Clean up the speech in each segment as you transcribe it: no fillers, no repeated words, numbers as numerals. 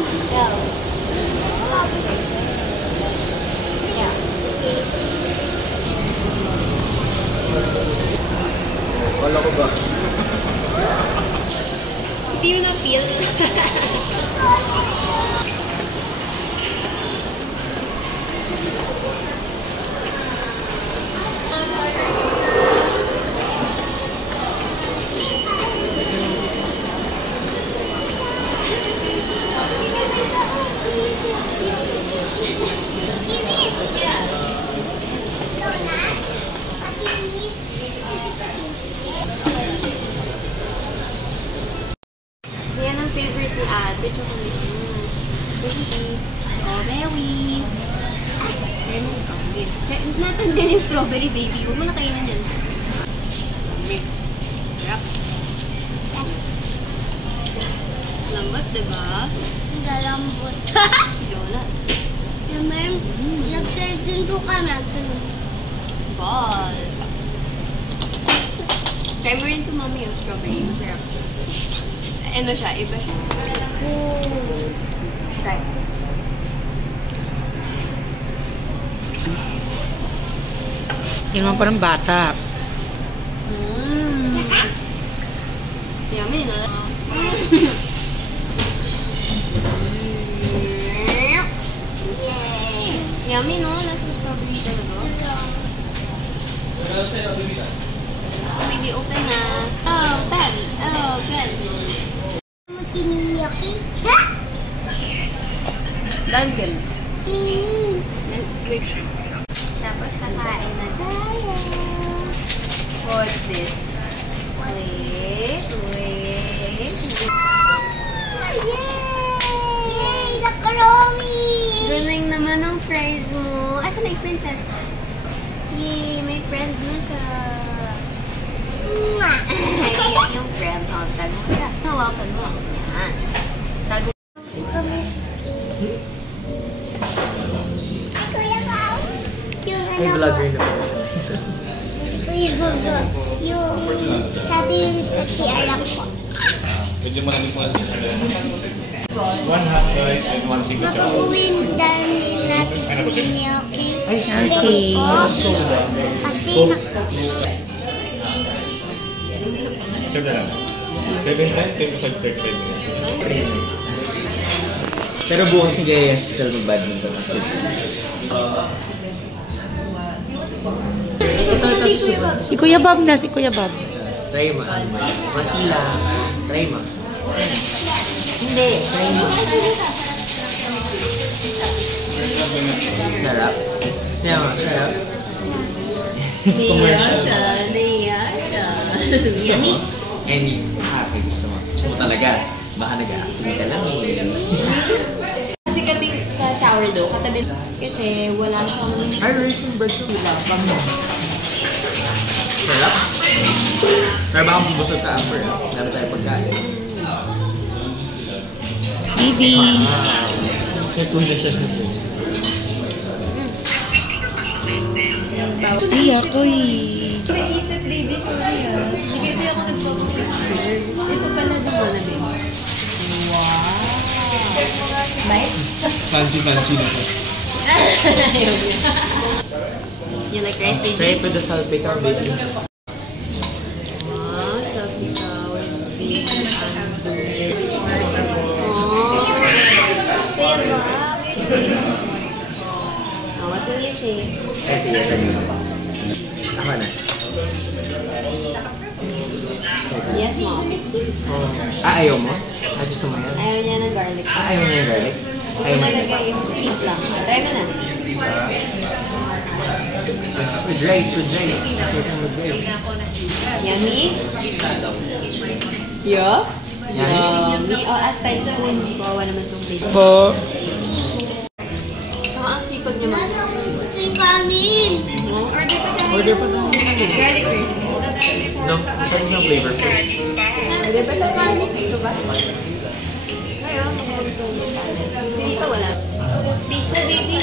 Yeah. Yeah. Wala ko ba? Hindi mo na-feel? Yan ang favorite ni ate, chocolate. This is strawberry. Natandin yung strawberry, baby. Huwag mo na kainan yan. Yep. Lambot, diba? Lalambot. Yola. Naman, nag-present ko ka na. Ball. Try mo rin ito, mami, yung strawberry. Masarap. Ano siya? Iba siya. Try. Yun naman parang bata. Yummy, no? Yummy, no? Lasa strawberry talaga. Baby, open na. Open. Open. Magkininyoki. Duncan. Mini. Wait. Tapos kakain na tayo. What's this? Wait. Yay! Nakaromi! Galing naman ang prize mo. Asa na yung princess? Yay! May friend mo siya. Iyak yung friend. O, tago mo siya. Hawakan mo. Yan. Tago. Kami. Kuya Pao. Yung Ay, ano vlogger na po. Kuya Pao. Yung sa yun sa CR lang po. Medyo malamig po kasi. 1 half rice and 1 single chocolate. Mapag-uwin din natin sa Kinyoki. Ay, Okay. Kasi Sure na lang. 7 times, 10 to 35. Pero bukas ni Gaya still mag-badminton after Si Kuya Bob na, si Kuya Bob. Try ma. Matila. Try ma. Hindi. Try ma. Sarap. Sarap. Niyasha. Yummy. Any. Okay, gusto mo. Gusto mo talaga. Baka nag-acting ka lang eh. Kasi kami sa sourdough, katabi kasi wala siyang... Ay, raisin bread yung lapang mo. Sarap. Pero baka bubusog ka after. Dapat tayo pagkain. Bibi. Nagkuha siya sa ito. Iya ko eh. Naisip, baby, sorry ah. Hindi kasi ako nagpapapicture. Ito pala naman na, baby. Wow! Bye? Fancy na po. You like rice, baby? Try it with the salpicao, baby. Wow, salpicao with baby under. Oh, diba? Oh, what will you say? Sige, tayo pa. Ako na. Yes, mom. Ayaw mo? Gusto mo yan? Ayaw niya ng garlic. Ayaw mo yung garlic? Ayaw mo yung Pinalagay yung fish lang. Try mo na. with rice. Kasi with rice. Yummy? Yeah? Yummy? Yummy? Oh, as tayo spoon. Bawa naman itong plate. Po. Ang sipag niya mag- nasa gusto yung kanin. Order pa tayo. Order pa tayo. Garlic rice. No, saan yung flavor po? Order pa tayo. Ito ba? Ngayon, dito wala. Pizza, baby.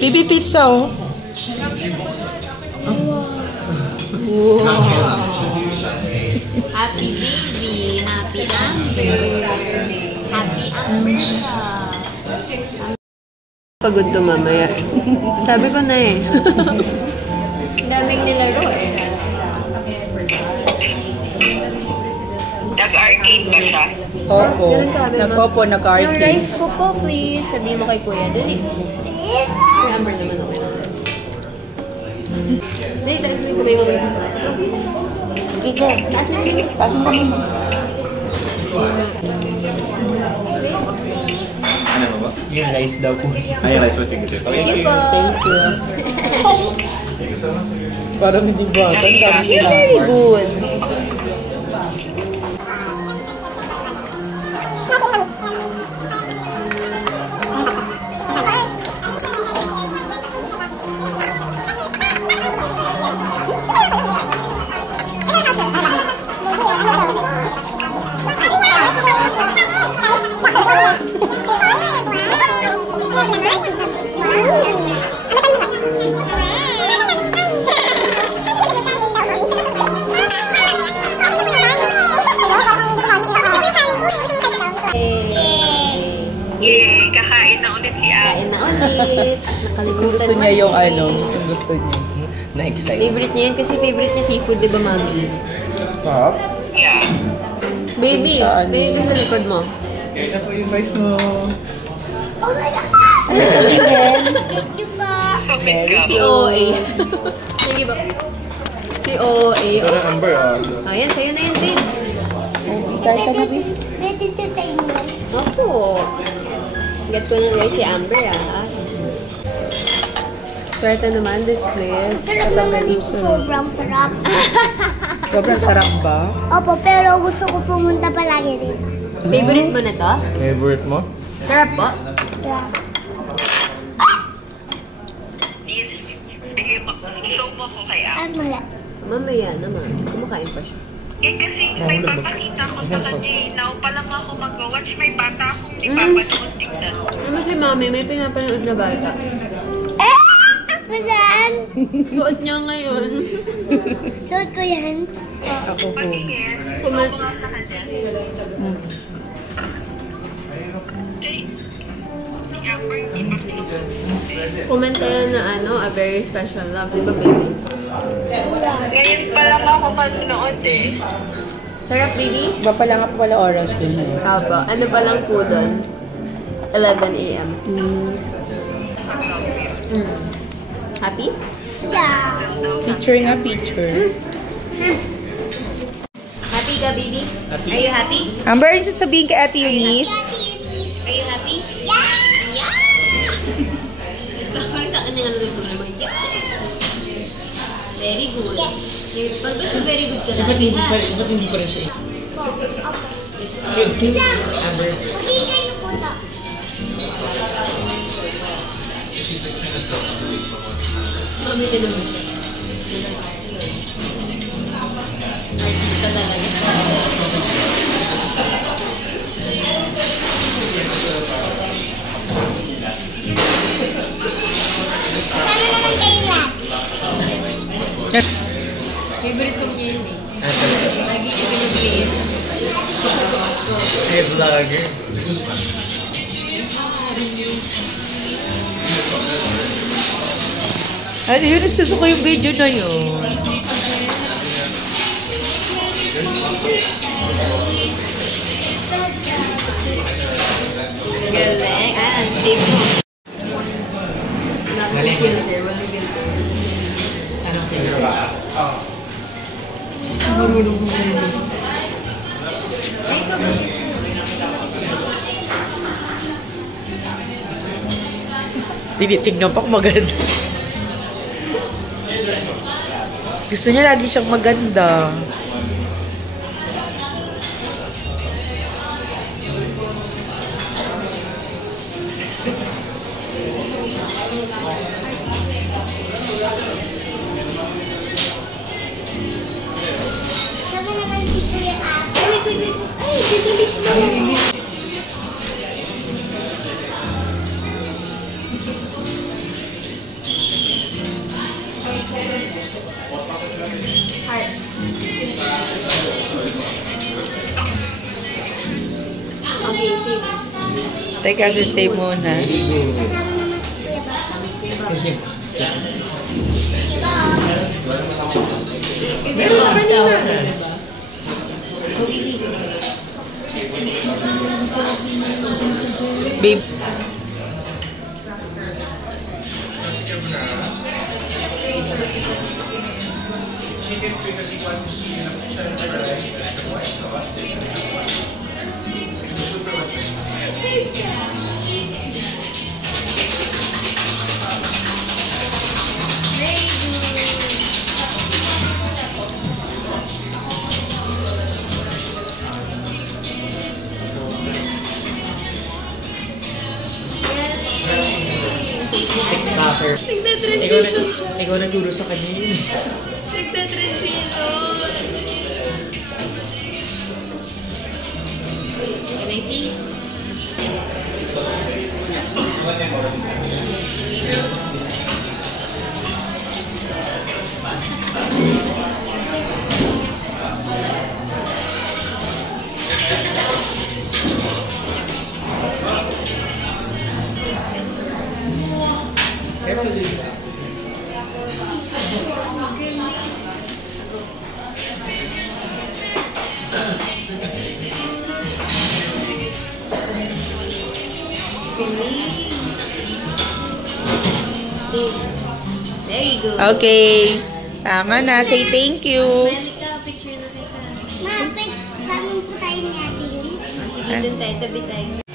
Bibi pizza oh. Happy baby. Happy Amber. Happy Amber ka. Pagod to mamaya. Sabi ko na eh. Daming nilaro eh. Nag-arcade ba siya? Opo. Ganun kami, ma. Nag-opo, Yung nag-arcade. rice ko po, please. Sabihin mo kay kuya. Dali. Remember naman ako. Dali, taas mo yung kamay mo. Ito. Taas mo. Taas mo kami. Dali. Ano ba? Yung rice daw po. Ay, rice was sige. Thank you po. Thank you. Parang hindi ba? Tanda You're very good. Yay! Kakain na ulit si Al. Kain na ulit. Nakalimutan Gusto niya yung ano, gusto niya. Na-excite. Favorite niya yan kasi favorite niya seafood, di ba, mami? Pop? Yeah. Baby, Saan? baby sa likod mo. Kaya na po yung rice mo. Oh my God! Ano sabihin? Thank you po. Sabit ka. Si OA. Sige ba? Si OA. Pero Amber, Ayan, sa'yo na yan, babe. Kahit ka na, babe. Ready to take one. Opo. Get ko na guys si Amber, ah. Swerte naman, this place. Sarap naman dito. Sobrang sarap. Sobrang sarap ba? Opo, pero gusto ko pumunta palagi dito. Favorite mo na to? favorite mo? Sarap po. Yeah. Show mo ko kay Al. Ang mala. Mamaya naman. Kumakain pa siya. Eh kasi may papakita ko sa kanya eh. Now pa lang ako mag-watch. May bata akong di papanood tignan. Ano si mami? May pinapanood na bata. Eh! Ako yan! Suot niya ngayon. Suot ko yan. Ako po. Patingin. Show Kumat- mo nga sa kanya. Okay. Si Amber, di ba sinusunod? Kumanta yan na ano, a very special love. Di ba, baby? Ngayon pa lang ako manonood eh. Sarap, baby? Iba pa lang ako wala oras din eh. Apo. Ano pa lang po doon? 11 a.m. Happy? Yeah. Picture nga, picture. Happy ka, baby? Are you happy? Amber, ano sasabihin kay Ate Eunice? Are you happy? Yeah! Yeah! Sorry sa kanya nga nalutong naman. Yeah! Very good. Pag gusto very good ka lagi, ha? Ba't hindi pa rin siya? Amber. Magigay niyo po ito. Mami din naman siya. Artista talaga. Sana naman kayo lahat. Favorite song niya yun eh. Lagi niya piniplay yun. Go. Hey, vlogger. Ate Eunice, gusto ko yung video na yun. Galing. Ah, save mo. Walang filter. Walang filter. Anong figure ba? Tinitignan pa kung maganda. Gusto niya lagi siyang maganda. Sana naman si Kuya Al. Ay, wait. Ay, bibilis mo. Heart. Okay, save. Teka, stay muna. Kasama naman si Kuya Papa. Pero ang tawag ko, diba? Okay. Babe. Backer. Nagda-transition siya. Ikaw nagturo sa kanya yun. Nagda-transition. Can I see? There you go. Okay. Tama na. Say thank you. Smile ka, picture na kita. Ma, pwede, saan po tayo ni Ate Yun? Sige, dun tayo, tabi tayo.